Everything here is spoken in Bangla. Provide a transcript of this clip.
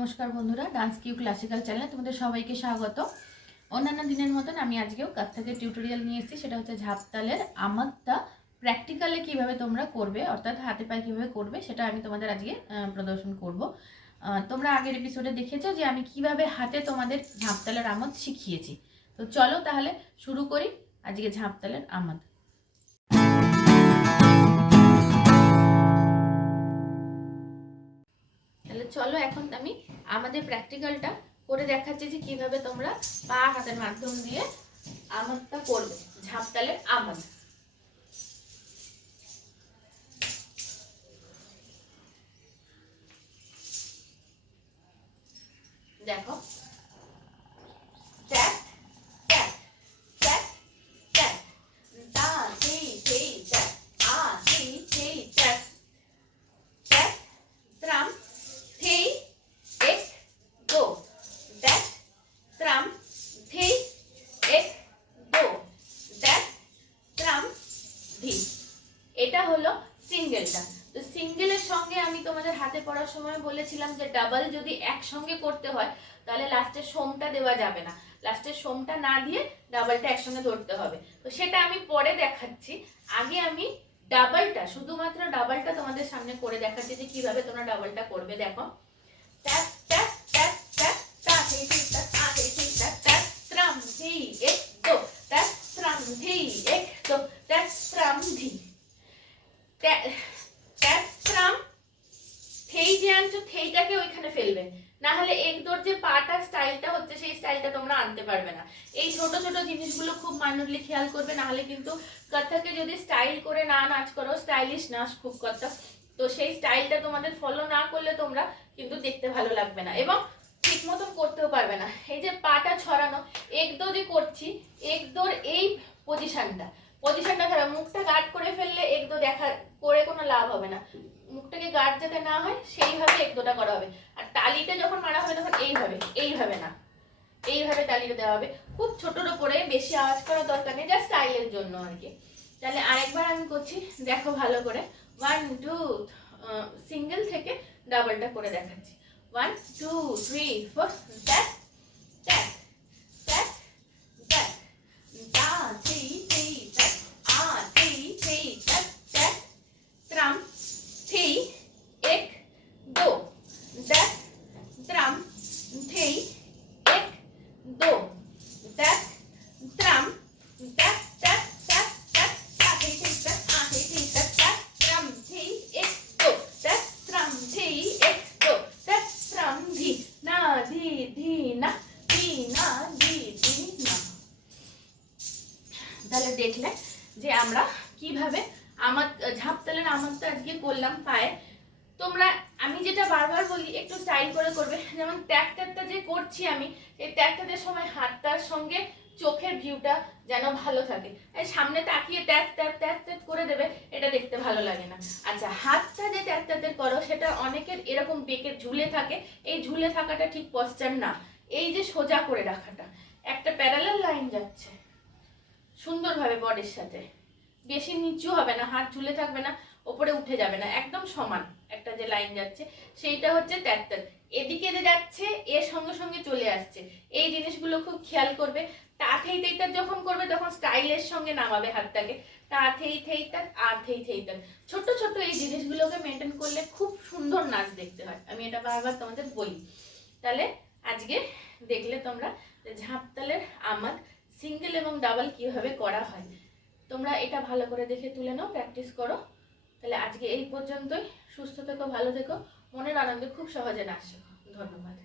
নমস্কার বন্ধুরা, ডান্সQ ক্লাসিক্যাল চ্যানেলে তোমাদের সবাইকে স্বাগত। অন্যান্য দিনের মতন আমি আজকেও কাথকের টিউটোরিয়াল নিয়ে এসেছি। সেটা হচ্ছে ঝাপতালের আমাদটা প্র্যাকটিক্যালে কিভাবে তোমরা করবে, অর্থাৎ হাতে পায়ে কীভাবে করবে, সেটা আমি তোমাদের আজকে প্রদর্শন করব। তোমরা আগের এপিসোডে দেখেছো যে আমি কিভাবে হাতে তোমাদের ঝাপতালের আমাদ শিখিয়েছি। তো চলো তাহলে শুরু করি আজকে ঝাপতালের আমাদ। তাহলে চলো এখন আমি আমাদের প্র্যাকটিক্যালটা করে দেখাচ্ছি যে কিভাবে তোমরা পা হাতের মাধ্যম দিয়ে আমাদটা করবে, ঝাপতালের আমাদ। দেখো, ট্যাক ট্যাক ট্যাক ট্যাক, তা সেই সেই ট্যাক, আ সেই সেই ট্যাক, ট্যাক ত্রাম थेई एक दो, दैट त्रम थेई एक दो, दैट त्रम धी। এটা হলো সিঙ্গেলটা। তো সিঙ্গেলের সঙ্গে আমি তোমাদের হাতে পড়ার সময় বলেছিলাম যে ডাবল যদি একসঙ্গে করতে হয় তাহলে লাস্টের সোমটা দেওয়া যাবে না, লাস্টের সোমটা না দিয়ে ডাবলটা একসঙ্গে ধরতে হবে। তো সেটা আমি পরে দেখাচ্ছি। আগে আমি ডাবলটা, শুধুমাত্র ডাবলটা তোমাদের সামনে করে দেখাচ্ছি যে কিভাবে তোমরা ডাবলটা করবে। দেখো, ট্যাপ ট্যাপ ট্যাপ ট্যাপ তা থেই থেই তা তা থেই থেই তা ট্যাপ ত্রাম থেই এক দো, ট্যাপ ত্রাম থেই এক দো, ট্যাপ ত্রাম ধি। ট্যাপ ত্রাম থেই যে আনছো, থেইটাকে ওইখানে ফেলবে, না হলে এক দোর যে পাটা স্টাইলটা হচ্ছে সেই স্টাইলটা তোমরা আনতে পারবে না। এই ছোট ছোট জিনিসগুলো খুব মাইনরলি খেয়াল করবে, না হলে কিন্তু কথাকে যদি স্টাইল করে না নাচ করো, স্টাইলিশ নাচ খুব কথা, তো সেই স্টাইলটা তোমাদের ফলো না করলে তোমরা কিন্তু দেখতে ভালো লাগবে না এবং ঠিক মতন করতেও পারবে না। এই যে পাটা ছড়ানো, এক দো যে করছি, এক দোর এই পজিশনটা খারাপ, মুখটা গার্ড করে ফেললে এক দো দেখা করে কোনো লাভ হবে না। মুখটাকে গার্ড যাতে না হয় সেইভাবে এক দোটা করা হবে। আর তালিটা যখন মারা হবে তখন এইভাবে না, এইভাবে তালিটা দেওয়া হবে। খুব ছোটোর ওপরে, বেশি আওয়াজ করার দরকার নেই, জাস্ট স্টাইলের জন্য আর কি। তাহলে আরেকবার আমি করছি, দেখো ভালো করে। 1 2 সিঙ্গেল থেকে ডাবলটা করে দেখাচ্ছি। 1 2 3 4, ট্যাক ট্যাক ট্যাক ট্যাক, তা থেই থেই ট্যাক, আ থেই থেই ট্যাক, ট্যাক ত্রাম थेई एक दो, दैट त्रम थेई एक दो, दैट त्रम टैक टैक टैक टैक, ता थेई थेई टैक, आ थेई थेई टैक, टैक त्रम थेई एक दो, दैट त्रम थेई एक दो, दैट त्रम धी ना धी धी ना धी ना धी धी ना। তাহলে দেখলে যে আমরা কিভাবে আমার ঝাপতালের আমাদটা আজকে করলাম পায়ে। তোমরা, আমি যেটা বারবার বলি, একটু স্টাইল করে করবে। যেমন ট্যাকটা যে করছি আমি, এই ট্যাকটার সময় হাতটার সঙ্গে চোখের ভিউটা যেন ভালো থাকে। এই সামনে তাকিয়ে ট্যাক ট্যাক ট্যাক ট্যাক করে দেবে, এটা দেখতে ভালো লাগে না। আচ্ছা, হাতটা যে ট্যাকটাতে করো সেটা অনেকের এরকম বেঁকে ঝুলে থাকে, এই ঝুলে থাকাটা ঠিক পশ্চার না। এই যে সোজা করে রাখাটা, একটা প্যারালাল লাইন যাচ্ছে সুন্দরভাবে বডির সাথে, বেশি নিচু হবে না, হাত ঝুলে থাকবে না, ওপরে উঠে যাবে না, একদম সমান একটা যে লাইন যাচ্ছে সেইটা হচ্ছে ট্যাকটাল। এদিকে যে যাচ্ছে এর সঙ্গে সঙ্গে চলে আসছে, এই জিনিসগুলো খুব খেয়াল করবে। তা থেই থেই তাক যখন করবে তখন স্টাইলের সঙ্গে নামাবে হাতটাকে, তা থেই থেই তাক, আ থেই থেই তাক। ছোট ছোট এই জিনিসগুলোকে মেনটেন করলে খুব সুন্দর নাচ দেখতে হয়, আমি এটা বারবার তোমাদের বলি। তাহলে আজকে দেখলে তোমরা ঝাপতালের আমাদ সিঙ্গেল এবং ডাবল কিভাবে করা হয়। তোমরা এটা ভালো করে দেখে তুলে নাও, প্র্যাকটিস করো। তাহলে আজকে এই পর্যন্তই। সুস্থ থেকো, ভালো থেকো, মনের আনন্দে খুব সহজে নাচ শেখো। ধন্যবাদ।